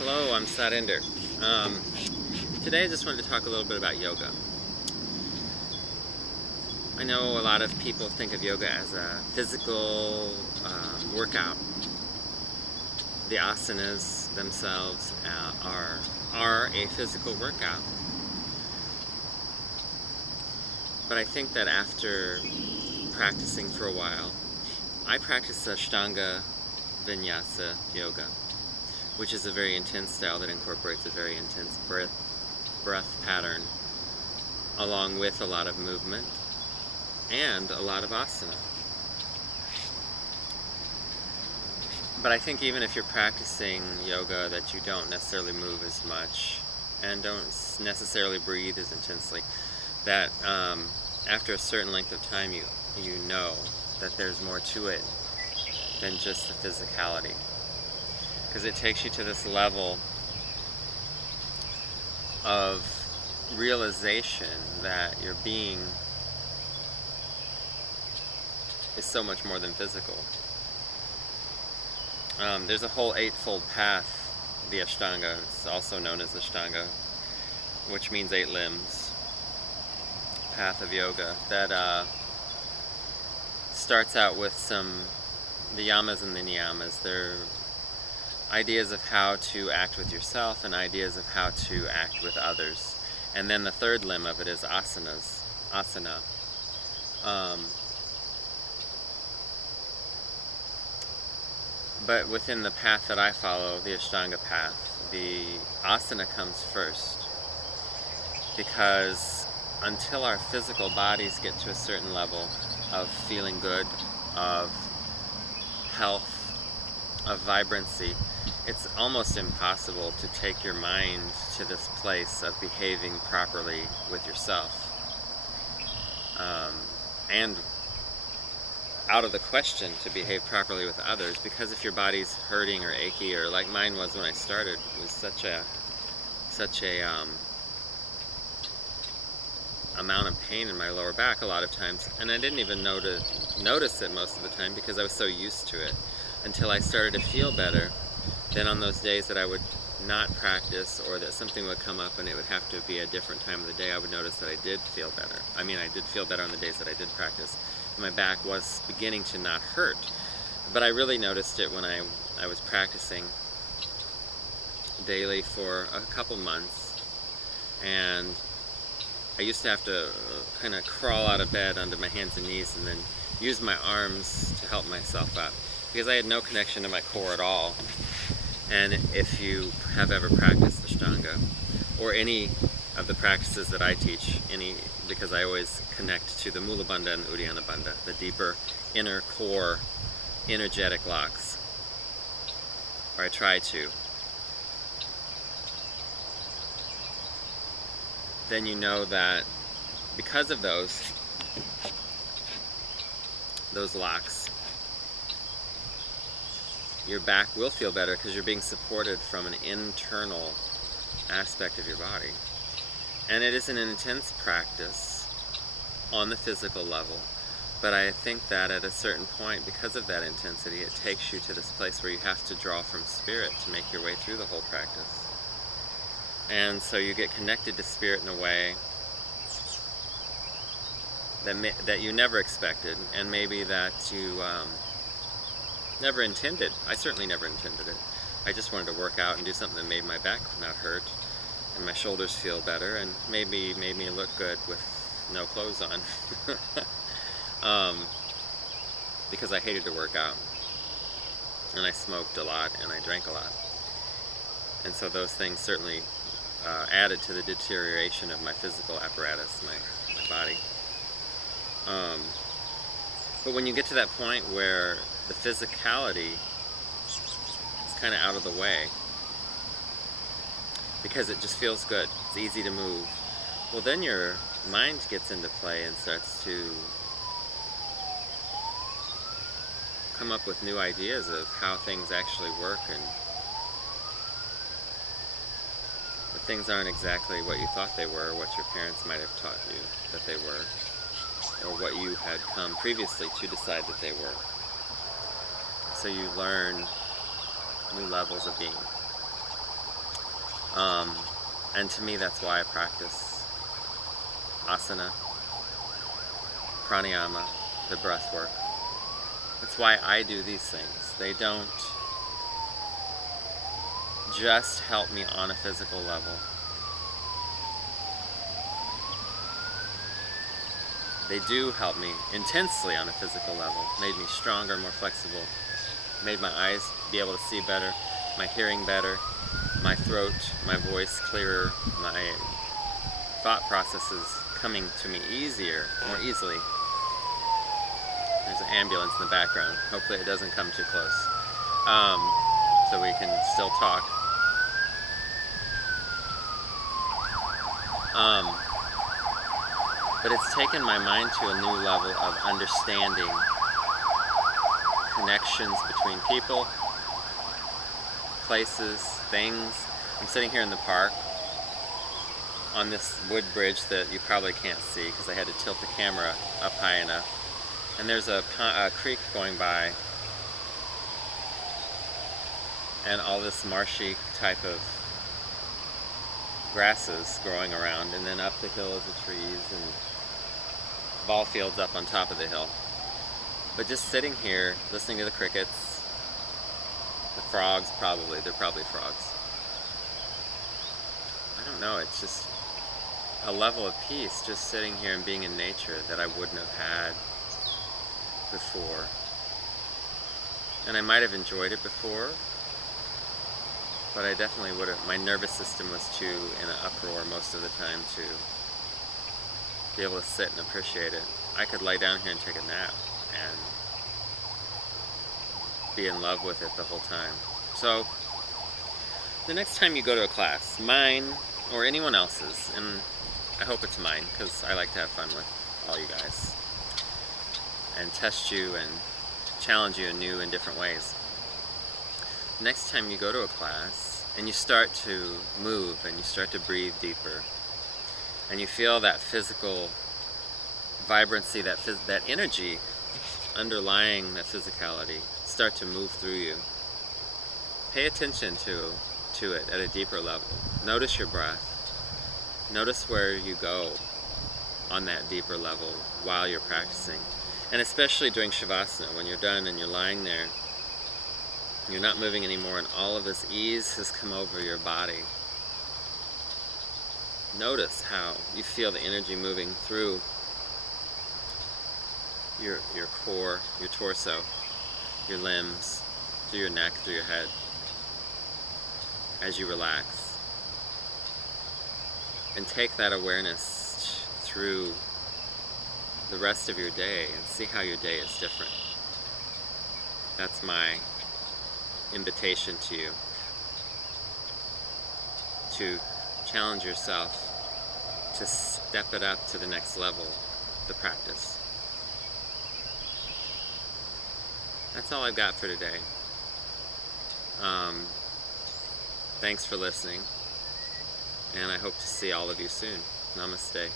Hello, I'm Satinder. Today I just wanted to talk a little bit about yoga. I know a lot of people think of yoga as a physical workout. The asanas themselves are a physical workout. But I think that after practicing for a while, I practice Ashtanga Vinyasa yoga, which is a very intense style that incorporates a very intense breath pattern, along with a lot of movement and a lot of asana. But I think even if you're practicing yoga that you don't necessarily move as much and don't necessarily breathe as intensely, that after a certain length of time you know that there's more to it than just the physicality. Because it takes you to this level of realization that your being is so much more than physical. There's a whole eightfold path, the Ashtanga. It's also known as Ashtanga, which means 8 limbs, path of yoga, that starts out with the yamas and the niyamas. They're ideas of how to act with yourself and ideas of how to act with others. And then the third limb of it is asana. But within the path that I follow, the Ashtanga path, the asana comes first. Because until our physical bodies get to a certain level of feeling good, of health, of vibrancy, it's almost impossible to take your mind to this place of behaving properly with yourself. And out of the question to behave properly with others, because if your body's hurting or achy, or like mine was when I started, it was such a amount of pain in my lower back a lot of times, and I didn't even notice it most of the time because I was so used to it, until I started to feel better. Then on those days that I would not practice, or that something would come up and it would have to be a different time of the day, I would notice that I did feel better. I mean, I did feel better on the days that I did practice. My back was beginning to not hurt. But I really noticed it when I was practicing daily for a couple months. And I used to have to kind of crawl out of bed onto my hands and knees and then use my arms to help myself up, because I had no connection to my core at all. And if you have ever practiced Ashtanga, or any of the practices that I teach, because I always connect to the Mula Bandha and Uddiyana Bandha, the deeper inner core energetic locks, or I try to, then you know that because of those locks, your back will feel better because you're being supported from an internal aspect of your body. And it is an intense practice on the physical level, but I think that at a certain point, because of that intensity, it takes you to this place where you have to draw from spirit to make your way through the whole practice. And so you get connected to spirit in a way that you never expected, and maybe that you never intended. I certainly never intended it. I just wanted to work out and do something that made my back not hurt and my shoulders feel better, and maybe made me look good with no clothes on. Because I hated to work out, and I smoked a lot, and I drank a lot. And so those things certainly added to the deterioration of my physical apparatus, my body. But when you get to that point where the physicality is kind of out of the way, because it just feels good, it's easy to move, well, then your mind gets into play and starts to come up with new ideas of how things actually work, and that things aren't exactly what you thought they were, what your parents might have taught you that they were, or what you had come previously to decide that they were. So you learn new levels of being. And to me, that's why I practice asana, pranayama, the breath work. That's why I do these things. They don't just help me on a physical level. They do help me intensely on a physical level. Made me stronger, more flexible. Made my eyes be able to see better, my hearing better, my throat, my voice clearer, my thought processes coming to me easier, more easily. There's an ambulance in the background. Hopefully it doesn't come too close. So we can still talk. But it's taken my mind to a new level of understanding connections between people, places, things. I'm sitting here in the park on this wood bridge that you probably can't see because I had to tilt the camera up high enough. And there's a creek going by and all this marshy type of grasses growing around, and then up the hill is the trees and ball fields up on top of the hill. But just sitting here listening to the crickets, the frogs, they're probably frogs. I don't know, it's just a level of peace just sitting here and being in nature that I wouldn't have had before. And I might have enjoyed it before, but I definitely would have. My nervous system was too in an uproar most of the time to be able to sit and appreciate it. I could lay down here and take a nap and be in love with it the whole time. So the next time you go to a class, mine or anyone else's, and I hope it's mine because I like to have fun with all you guys and test you and challenge you in new and different ways. Next time you go to a class and you start to move and you start to breathe deeper and you feel that physical vibrancy, that energy underlying that physicality start to move through you, pay attention to it at a deeper level. Notice your breath. Notice where you go on that deeper level while you're practicing. And especially during Shavasana, when you're done and you're lying there, you're not moving anymore, and all of this ease has come over your body. Notice how you feel the energy moving through your core, your torso, your limbs, through your neck, through your head, as you relax. And take that awareness through the rest of your day and see how your day is different. That's my invitation to you, to challenge yourself to step it up to the next level, the practice. That's all I've got for today. Thanks for listening, and I hope to see all of you soon. Namaste.